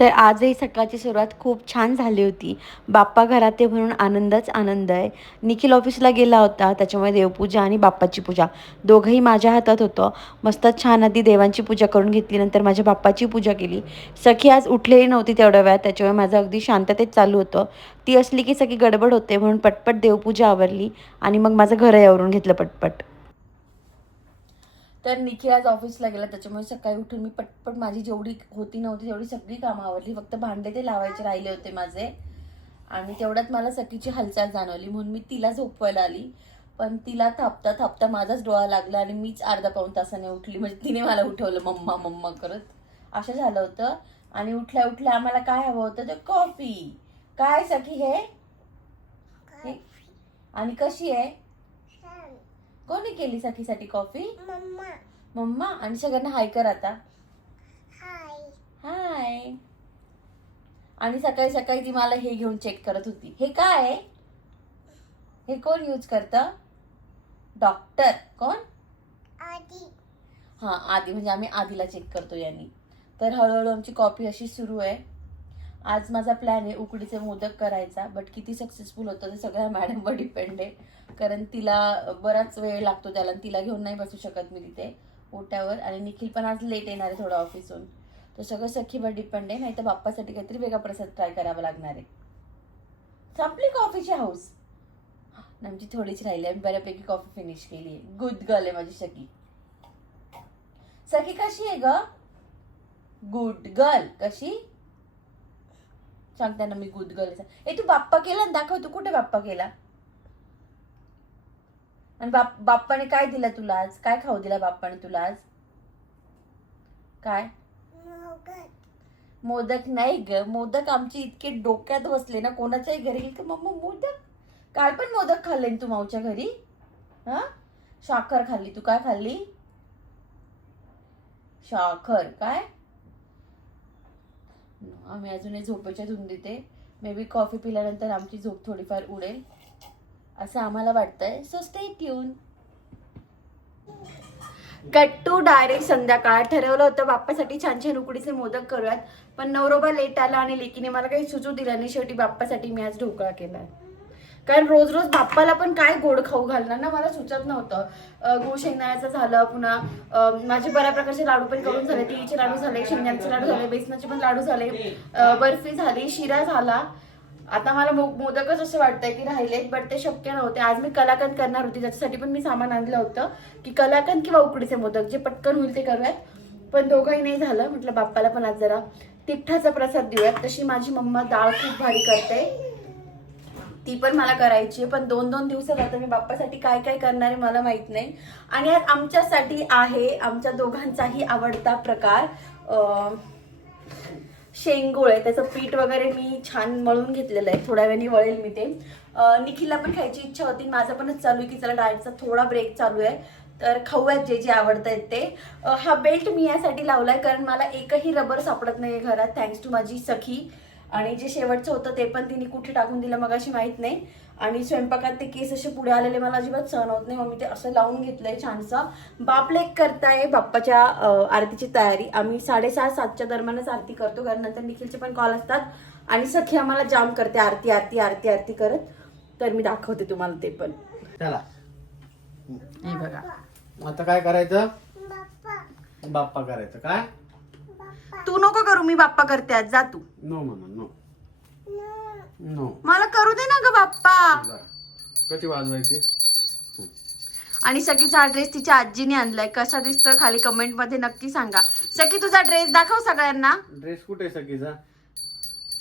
तर आजही सकाळची सुरुवात खूप छान झाली होती. बाप्पा घरात आहे म्हणून आनंदच आनंद आहे. निखिल ऑफिसला गेला होता, त्याच्यामुळे देवपूजा आणि बाप्पाची पूजा दोघंही माझ्या हातात होतं. मस्त छान आधी देवांची पूजा करून घेतली, नंतर माझ्या बाप्पाची पूजा केली. सखी आज उठलेली नव्हती तेवढ्या वेळात, त्याच्यामुळे माझं अगदी शांततेत चालू होतं. ती असली की सगळी गडबड होते, म्हणून पटपट देवपूजा आवरली आणि मग माझं घरही आवरून घेतलं पटपट. तर निखिल आज ऑफिसला गेला, त्याच्यामुळे सकाळी उठून मी पटपट माझी जेवढी होती नव्हती तेवढी सगळी कामं आवरली. फक्त भांडे ते लावायचे राहिले होते माझे, आणि तेवढ्यात मला सखीची हालचाल जाणवली म्हणून मी तिला झोपवायला आली. पण तिला थापता थापता माझाच डोळा लागला आणि मीच अर्धा पाऊण तासाने उठली. म्हणजे तिने मला उठवलं मम्मा मम्मा करत, असं झालं होतं. आणि उठल्या उठल्या आम्हाला काय हवं होतं तर कॉफी. काय सखी हे? आणि कशी आहे? कोणी केली सखीसाठी कॉफी? मम्मा. मम्मा. आणि सगळ्यांना हाय कर आता. हाय हाय. आणि सकाळी सकाळी ती मला हे घेऊन चेक करत होती. हे काय आहे? हे कोण यूज करतं? डॉक्टर. कोण? आदी. हा आदी, म्हणजे आम्ही आदीला चेक करतो यांनी. तर हळूहळू आमची कॉफी अशी सुरू आहे. आज माझा प्लॅन आहे उकडीचे मोदक करायचा, बट किती सक्सेसफुल होतं ते सगळ्या मॅडमवर डिपेंड आहे. कारण तिला बराच वेळ लागतो त्याला, तिला घेऊन नाही बसू शकत मी तिथे ओट्यावर. आणि निखिल पण आज लेट येणार आहे थोडं ऑफिसहून. तर सगळं सखीवर डिपेंड आहे, नाही तर बाप्पासाठी काहीतरी वेगळा प्रसाद ट्राय करावा लागणार आहे. संपली कॉफीची हाऊस. आमची थोडीच राहिली, आम्ही बऱ्यापैकी कॉफी फिनिश केली आहे. गुड गर्ल आहे माझी सखी. सखी कशी आहे ग? Good girl. कशी सांगताना मी गुड गर्ल. ए तू बाप्पा केला ना, दाखव तू कुठे बाप्पा केला. आणि बाप्पाने काय दिलं तुला आज? काय खाऊ दिला बाप्पाने तुला आज? काय? मोदक नाही ग, मोदक आमची इतके डोक्यात बसले ना, कोणाच्याही घरी गेली तर मम्मा मोदक. काल पण मोदक खाल्ले तू माऊच्या घरी? हा, साखर खाल्ली. तू काय खाल्ली? साखर. काय? आम्ही अजूनही झोपेच्या धुंदीत आहे. मे बी कॉफी पिल्यानंतर आमची झोप थोडीफार उडेल असं आम्हाला वाटतंय. So stay tune. Cut to direct संध्याकाळ. ठरवलं होतं बाप्पासाठी छान छान उकडीचे मोदक करूयात, पण नवरोबा लेट आला आणि लेकीने मला काही सुचू दिलं नाही. शेवटी बाप्पासाठी मी आज ढोकळा केलाय. कारण रोज रोज बाप्पाला पण काय गोड खाऊ घालणार ना, मला सुचत नव्हतं. गुळ शेंगदाण्याचं झालं, पुन्हा माझे बऱ्या प्रकारचे लाडू पण करून झाले. तिळीचे लाडू झाले, शेंगदाण्याचे लाडू झाले, बेसनाचे पण लाडू झाले, बर्फी झाली, शिरा झाला. आता मला मोदकच असं वाटतंय की राहिलेत, बट ते शक्य नव्हते. आज मी कलाकंद करणार होती, त्याच्यासाठी पण मी सामान आणलं होतं की कलाकंद किंवा उकडीचे मोदक जे पटकन होईल ते करूयात. पण दोघंही नाही झालं. म्हटलं बाप्पाला पण आज जरा तिखटाचा प्रसाद देऊयात. तशी माझी मम्मा डाळ खूप भारी करते, ती पण मला करायची आहे. पण 2-2 दिवसात आता मी बाप्पासाठी काय काय करणार आहे मला माहित नाही. आणि आज आमच्यासाठी आहे आमच्या दोघांचाही आवडता प्रकार शेंगोळ आहे. त्याचं पीठ वगैरे मी छान मळून घेतलेलं आहे, थोड्या वेळाने वळेल मी ते. निखिलला पण खायची इच्छा होती, माझं पणच चालू आहे की चला डाएटचा थोडा ब्रेक चालू आहे तर खाऊयात जे जे आवडत आहेत ते. हा बेल्ट मी यासाठी लावलाय कारण मला एकही रबर सापडत नाही घरात, थँक्स टू माझी सखी. आणि जे शेवटचं होतं ते पण तिने कुठे टाकून दिलं मग अशी माहित नाही. आणि स्वयंपाकात ते केस असे पुढे आलेले मला अजिबात सहन होत नाही, मग मी ते असं लावून घेतलंय छानसं. बापले करताय बाप्पाच्या आरतीची तयारी. आम्ही 6:30-7च्या दरम्यानच आरती करतो, कारण नंतर निखिलचे पण कॉल असतात आणि सखी आम्हाला जाम करते आरती आरती आरती आरती करत. तर मी दाखवते तुम्हाला ते पण. चला हे बघा. आता काय करायचं? बाप्पा करायचं. काय? तू नको करू, मी बाप्पा करते आज, जा तू. नो म्हणा. No no. मला करू दे ना ग बाप्पा. कशी वाजवायची? आणि सखीचा ड्रेस तिच्या आजीने आणलाय, कसा दिसतो खाली कमेंट मध्ये नक्की सांगा. सखी तुझा ड्रेस दाखव सगळ्यांना. ड्रेस कुठे सखीचा?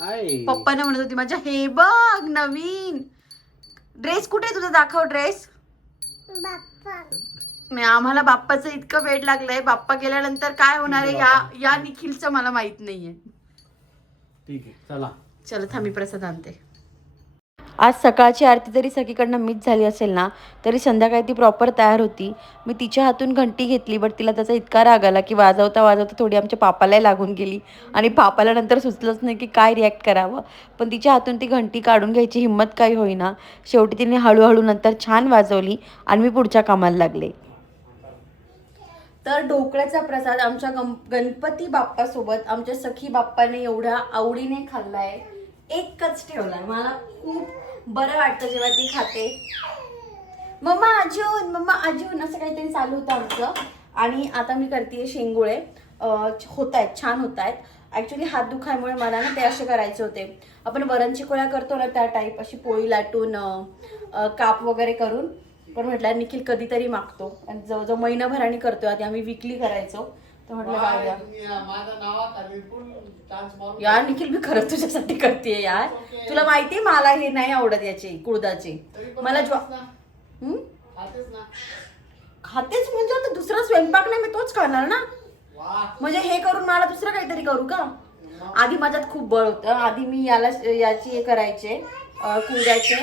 आहे पप्पाने म्हणत होती माझ्या, हे बघ नवीन ड्रेस कुठे तुझा, दाखव ड्रेस. नाही, आम्हाला बाप्पाचं इतकं वेट लागलंय. बाप्पा गेल्यानंतर काय होणार आहे या निखिलचं मला माहित नाहीये. ठीक आहे, चला चला थांबी प्रसाद आणते. आज सकाळची आरती जरी सगळीकडनं मिस झाली असेल ना, तरी संध्याकाळी ती प्रॉपर तयार होती. मी तिच्या हातून घंटी घेतली, बट तिला त्याचा इतका राग आला की वाजवता वाजवता थोडी आमच्या पापालाही लागून गेली. आणि पापाला नंतर सुचलंच नाही की काय रिॲक्ट करावं. पण तिच्या हातून ती घंटी काढून घ्यायची हिंमत काही होईना. शेवटी तिने हळूहळू नंतर छान वाजवली आणि मी पुढच्या कामाला लागले. तर ढोकळ्याचा प्रसाद आमच्या गणपती बाप्पा सोबत आमच्या सखी बाप्पाने एवढ्या आवडीने खाल्लाय, एकच ठेवलाय. मला खूप बरं वाटतं जेव्हा ती खाते. मम्मा अजून असं काहीतरी चालू होतं आमचं. आणि आता मी करते शेंगुळे. होत आहेत, छान होत आहेत. ऍक्च्युली हात दुखायमुळे मला ना ते असे करायचे होते, आपण वरण चिकोळ्या करतो ना त्या टाईप, अशी पोळी लाटून काप वगैरे करून. पण म्हटलं निखिल कधीतरी मागतो आणि जवळजवळ महिनाभराने करतोय. आधी आम्ही विकली करायचो, तर म्हटलं जाऊया यार. निखिल मी खरंच तुझ्यासाठी करते यार. तुला माहितीये मला हे नाही आवडत याचे कुळदाचे. मला खातेच म्हणजे आता दुसरा स्वयंपाक नाही, मी तोच खाणार ना. म्हणजे हे करून मला दुसरं काहीतरी करू का. आधी माझ्यात खूप बळ होतं. आधी मी याची हे करायचे कुळदाचे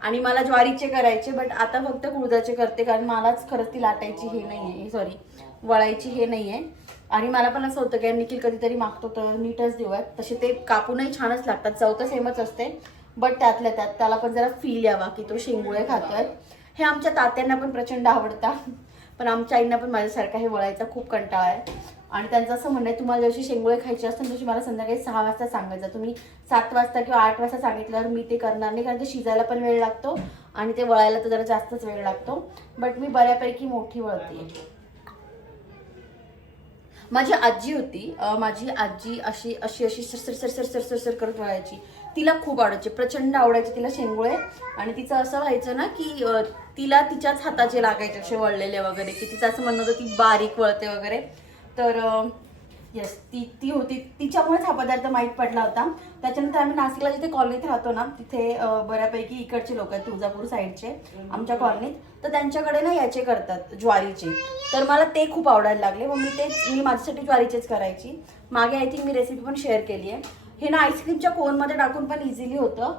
आणि मला ज्वारीचे करायचे. बट आता फक्त कुळदाचे करते, कारण मलाच खरंच ती लाटायची हे नाहीये, सॉरी वळायची हे नाहीये. आणि मला पण असं होतं की निखिल कधीतरी मागतो तर नीटच देऊयात. तसे ते कापूनही छानच लागतात, चव तर सेमच असते. बट त्यातल्या त्यात त्याला पण जरा फील यावा की तो शेंगुळे खातोय. हे आमच्या तात्यांना पण प्रचंड आवडतात, पण आमच्या आईंना पण माझ्यासारखा हे वळायचा खूप कंटाळा आहे. आणि त्यांचं असं म्हणणं आहे, तुम्हाला जशी शेंगुळे खायचे असतील तशी मला संध्याकाळी 6 वाजता सांगायचं. तुम्ही 7 वाजता किंवा 8 वाजता सांगितल्यावर मी ते करणार नाही, कारण ते शिजायला पण वेळ लागतो आणि ते वळायला तर जरा जास्तच वेळ लागतो. बट मी बऱ्यापैकी मोठी वळते. माझी आजी होती, माझी आजी अशी अशी अशी सरसर सरसर सरसर सर करत वळायची. तिला खूप आवडायचे, प्रचंड आवडायचे तिला शेंगुळे. आणि तिचं असं व्हायचं ना की तिला तिच्याच हाताचे लागायचे असे वळलेले वगैरे, की तिचं असं म्हणणं होतं ती बारीक वळते वगैरे. तर येस, ती होती, तिच्यामुळेच हा पदार्थ माहीत पडला होता. त्याच्यानंतर आम्ही नाशिकला जिथे कॉलनीत राहतो ना, तिथे बऱ्यापैकी इकडचे लोक आहेत, तुळजापूर साईडचे आमच्या कॉलनीत. तर त्यांच्याकडे ना याचे करतात ज्वारीचे. तर मला ते खूप आवडायला लागले, मग मी माझ्यासाठी ज्वारीचेच करायची. मागे आय थिंक मी रेसिपी पण शेअर केली आहे. हे ना आईस्क्रीमच्या कोनमध्ये टाकून पण इझिली होतं,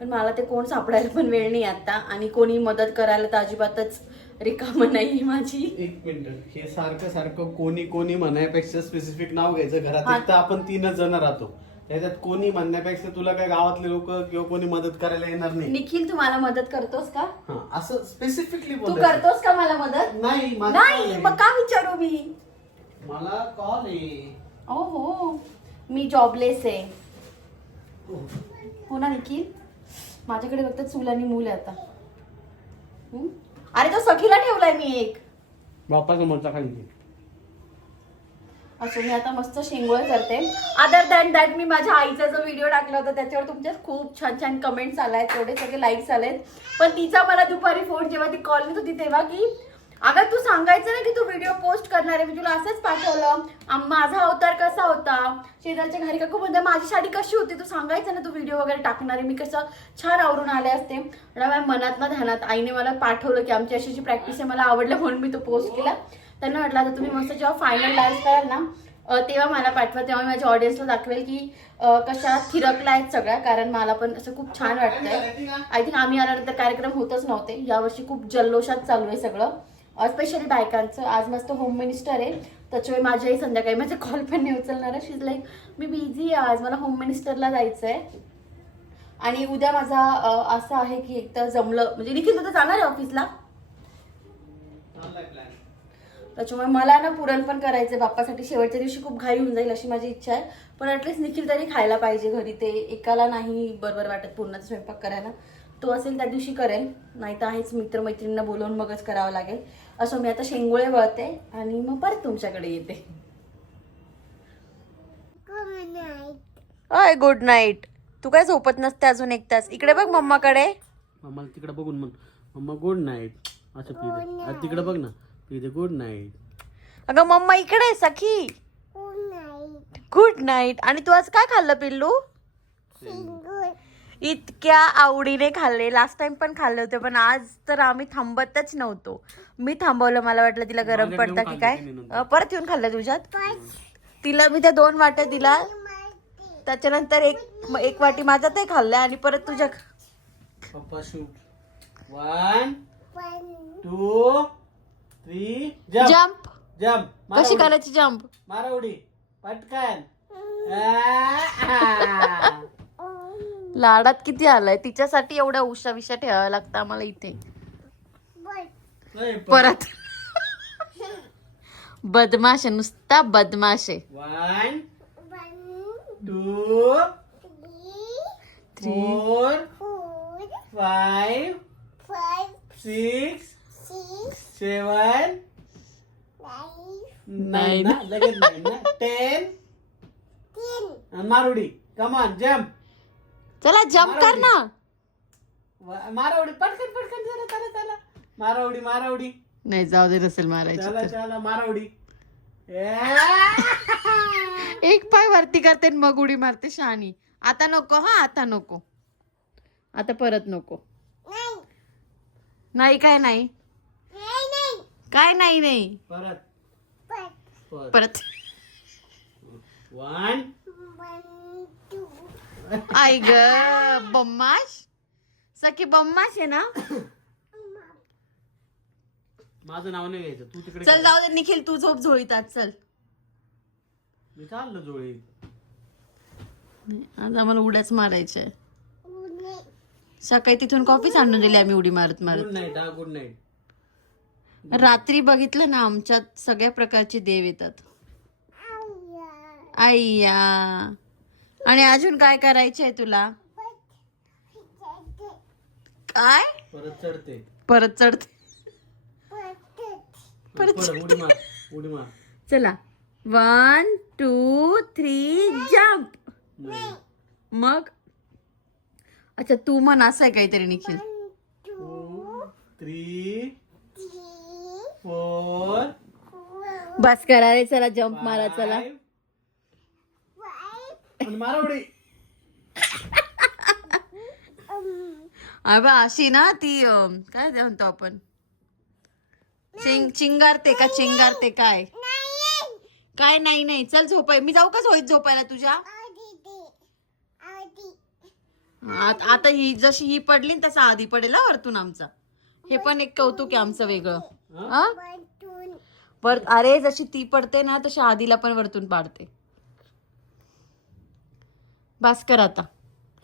पण मला ते कोण सापडायला पण वेळ नाही आता. आणि कोणी मदत करायला तर अजिबातच रिकामं नाही माझी. एक मिनिट, हे सारखं सारखं कोणी कोणी म्हणण्यापेक्षा स्पेसिफिक नाव घ्यायचं. घरात एक तर आपण 3 जण राहतो, त्याच्यात कोणी म्हणण्यापेक्षा तुला काय गावातले लोक किंवा कोणी मदत करायला येणार नाही. निखिल, तू मला मदत करतोस का? असं स्पेसिफिकली तू करतोस का मला मदत? नाही, मग का विचारू मी? मला कॉल आहे. हो, मी जॉबलेस आहे. हो ना निखिल, माझ्याकडे फक्त चूल आणि मूल आहे आता. अरे तो सखीला ठेवलाय मी एक बाप्पाचा मोठा खाली. असं मी आता मस्त शेंगोळे करते. अदर दॅन दॅट मी माझ्या आईचा जो व्हिडिओ टाकला होता त्याच्यावर तुमच्या खूप छान छान कमेंट्स आलाय, तेवढे सगळे लाईक्स आलेत. पण तिचा मला दुपारी फोन जेव्हा ती कॉलनीत होती तेव्हा की अगं तू सांगायचं ना की तू व्हिडिओ पोस्ट करणार आहे, मी तुला असंच पाठवलं. माझा अवतार कसा होता, शेजारच्या घरी काकू म्हणते माझी साडी कशी होती, तू सांगायचं ना तू व्हिडिओ वगैरे टाकणार आहे, मी कसं छान आवरून आले असते. माझ्या मनात ना ध्यानात आईने मला पाठवलं की आमची अशी प्रॅक्टिस आहे, मला आवडलं म्हणून मी तो पोस्ट केला. त्यांना म्हटलं आता तुम्ही मस्त जेव्हा फायनल डान्स कराल ना तेव्हा मला पाठवा, तेव्हा मी माझ्या ऑडियन्सला दाखवेल की कशा थिरकल्या आहेत सगळ्या. कारण मला पण असं खूप छान वाटतंय. आय थिंक आम्ही आल्यानंतर कार्यक्रम होतच नव्हते, यावर्षी खूप जल्लोषात चालू आहे सगळं, स्पेशली बायकांचं. आज मस्त होम मिनिस्टर आहे, त्याच्यामुळे माझ्याही संध्याकाळी माझे कॉल पण नाही उचलणार आहे. शीज लाईक मी बिझी आहे आज, मला होम मिनिस्टरला जायचं आहे. आणि उद्या माझा असं आहे की एक तर जमलं म्हणजे निखिल तर जाणार आहे ऑफिसला, त्याच्यामुळे मला ना पुरण पण करायचंय बाप्पासाठी. शेवटच्या दिवशी खूप घाई होऊन जाईल अशी माझी इच्छा आहे, पण ॲटलिस्ट निखिल तरी खायला पाहिजे घरी. ते एकाला नाही बरोबर वाटत पूर्णाचा स्वयंपाक करायला. तो असेल त्या दिवशी करेल, नाही तर आहेच मित्रमैत्रिणींना बोलवून मगच करावं लागेल. असं मी आता शेंगोळे वळते आणि मग परत तुमच्याकडे येते. अय गुड नाईट. तू काय झोपत नसते अजून 1 तास? इकडे बघ मम्माकडे. मम्मा तिकडे बघून मग मम्मा गुड नाईट असं पिते. तिकडे बघ ना, पिते गुड नाईट. अगं मम्मा इकडे आहे सखी. Good night. आणि तू आज काय खाल्लं पिल्लू? इतक्या आवडीने खाल्ले. लास्ट टाइम पण खाल्ले होते, पण आज तर आम्ही थांबतच नव्हतो. मी थांबवलं, मला वाटलं तिला गरम पडतं की काय. परत येऊन खाल्लं तुझ्यात. तिला मी त्या 2 वाट्या दिला, त्याच्यानंतर एक वाटी माझ्यातही खाल्ल्या आणि परत तुझ्या. पप्पा शूट 1 2 3 जंप. जंप. कशी करायची जंप? मारा उडी पटकन. लाडात किती आलाय, तिच्यासाठी एवढ्या उशा विषा ठेवाव्या लागतं आम्हाला इथे. परत बदमाश आहे, नुसता बदमाश आहे. 1 2 4 5 6 7 9 ना लगेच 9 ना 10 मारुडी कम ऑन जम्प. चला जम्प कर ना. मारावडी पटकन पटकन चला चला चला मारावडी मारावडी. नाही जाऊ दे, नसेल मारायची चला तर. चला मारावडी. एक पाय वरती करते आणि मग उडी मारते शहाणी. आता नको, हा आता नको, आता परत नको. नाही काय नाही काय नाही नाही परत परत. 1 आई ग बम्माश, सखी बम्माश आहे ना. माझं नाव नाही घ्यायचं तू तिकडे. चल जाऊ दे निखिल, तू झोप झोळीत आज. चल मी चाललो जोळी. आज आम्हाला उड्याच मारायच्या. सकाळी तिथून कॉफीच आणून दिली आम्ही उडी मारत गुड मारत. नाईट हा गुड नाईट. रात्री बघितलं ना, आमच्यात सगळ्या प्रकारचे देव येतात. आय्या. आणि अजून काय करायचंय आहे तुला? काय परत चढते परत चढते परत पड, उडी मार उडी मार. चला 1 2 3 जम्प. नाही. मग अच्छा तू म्हण, असं आहे काहीतरी निखिल. 2 3 4 बस करा रे, चला जम्प मारा. चला मारावडी. अबा अशी ना ती काय म्हणतो आपण, चिंगारते का चिंगारते काय काय. नाही नाही चल झोपाय. मी जाऊ का झोपायला तुझ्या? आता ही जशी ही पडली ना तसा आधी पडेल हा वरतून आमचा. हे पण एक कौतुक आहे आमचं वेगळं. हा अरे जशी ती पडते ना तशी आधीला पण वरतून पाडते. बस कर आता.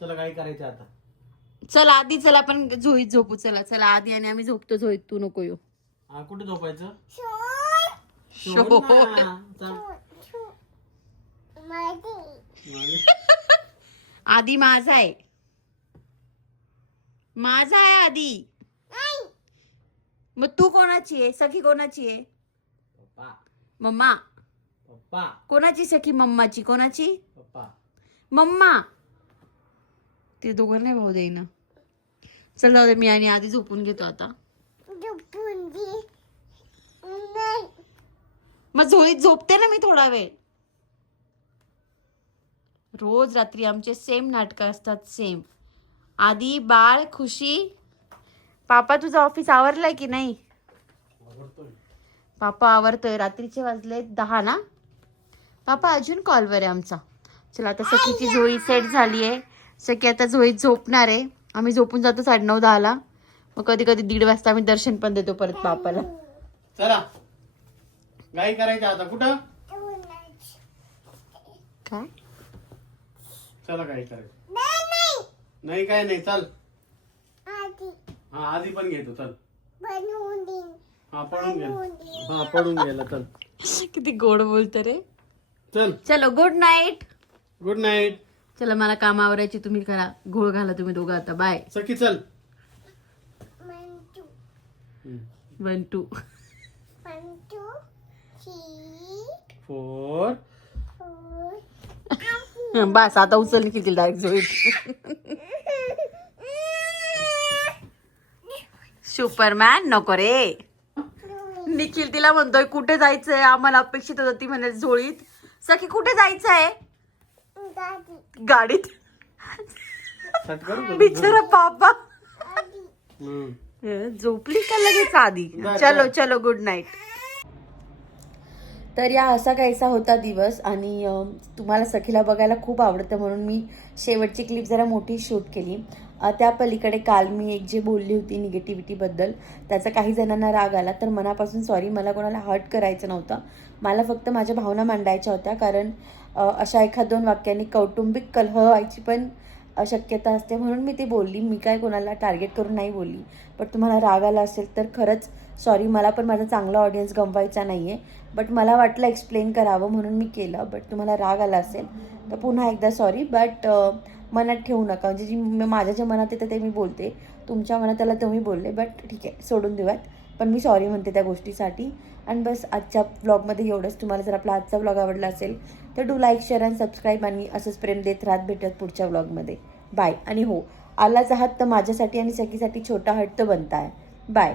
चला काय करायचं आता. चल आधी चला आपण झोईत झोपू. चला चला आधी, आणि आम्ही झोपतो झोईत, तू नको येऊ. हा कुठे झोपायचं? शो. आधी माझा आहे, माझा आहे आधी. मग तू कोणाची आहे? सखी कोणाची आहे? पप्पा मम्मा. पप्पा कोणाची सखी? मम्माची. कोणाची? पप्पा. मम्मा. ते दोघं नाही भाऊ देईना. चल जाऊ दे, मी आणि आधी झोपून घेतो आता. मग झोळीत झोपते ना मी थोडा वेळ. रोज रात्री आमचे सेम नाटकं असतात, सेम. आधी बाळ, खुशी. पापा तुझं ऑफिस आवरलंय की नाही? पापा आवरतोय. रात्रीचे वाजले 10 ना. पापा अजून कॉलवर आहे आमचा. चला आता सखीची झोळी सेट झाली आहे. सखी आता झोळीत झोपणार आहे. आम्ही झोपून जातो 9:30 ला. मग कधी कधी 1:30 वाजता आम्ही दर्शन पण देतो परत पापाला. चला काय करायचं आता. कुठं काय चला काय करायचं. नाही काय नाही. चल हा आधी पण घेतो. चल हा पडून गेला. हा पडून गेला. चल किती गोड बोलत रे. चल चलो गुड नाईट. Good night. चला मला काम आवरायची, तुम्ही करा. घोळ घाला तुम्ही दोघं आता. बाय. सखी चल. 1 2 4 बस आता उचल निघतील डायरेक्ट झोळीत. सुपरमॅन नको रे. निखिल तिला म्हणतोय कुठे जायचंय, आम्हाला अपेक्षित होतं. ती म्हणे झोळीत. सखी कुठे जायचंय? गाडीत. बिचारा पापा झोपली का लगेच आधी. चलो चलो गुड नाईट. तर या असा काहीसा होता दिवस. आणि तुम्हाला सखीला बघायला खूप आवडतं म्हणून मी शेवटची क्लिप जरा मोठी शूट केली. त्या पलीकडे काल मी एक जे बोलली होती निगेटिव्हिटीबद्दल, त्याचा काही जणांना राग आला. तर मनापासून सॉरी. मला कोणाला हर्ट करायचं नव्हतं. मला फक्त माझ्या भावना मांडायच्या होत्या. कारण अशा 1-2 वाक्यांनी कौटुंबिक कलह व्हायची पण शक्यता असते, म्हणून मी ते बोलली. मी काय कोणाला टार्गेट करून नाही बोलली. पण तुम्हाला राग आला असेल तर खरंच सॉरी, मला पण माझा चांगला ऑडियन्स गमवायचा नाही आहे, बट मला वाटलं एक्सप्लेन करावं म्हणून मी केलं. बट तुम्हाला राग आला असेल तर पुन्हा एकदा सॉरी. बट मनात ठेवू नका, म्हणजे जी माझ्या जे मनात येतं ते मी बोलते, तुमच्या मनात आलं तुम्ही बोलले, बट ठीक आहे, सोडून देऊयात. पण मी सॉरी म्हणते त्या गोष्टीसाठी. आणि बस आजच्या व्लॉगमध्ये एवढंच. तुम्हाला जर आपला आजचा व्लॉग आवडला असेल तर do like, share and subscribe, आणि असंच प्रेम देत राहत. भेटत पुढच्या व्लॉगमध्ये. बाय. आणि हो, आलाच आहात तर माझ्यासाठी आणि सखीसाठी छोटा हट्ट बनताय. बाय.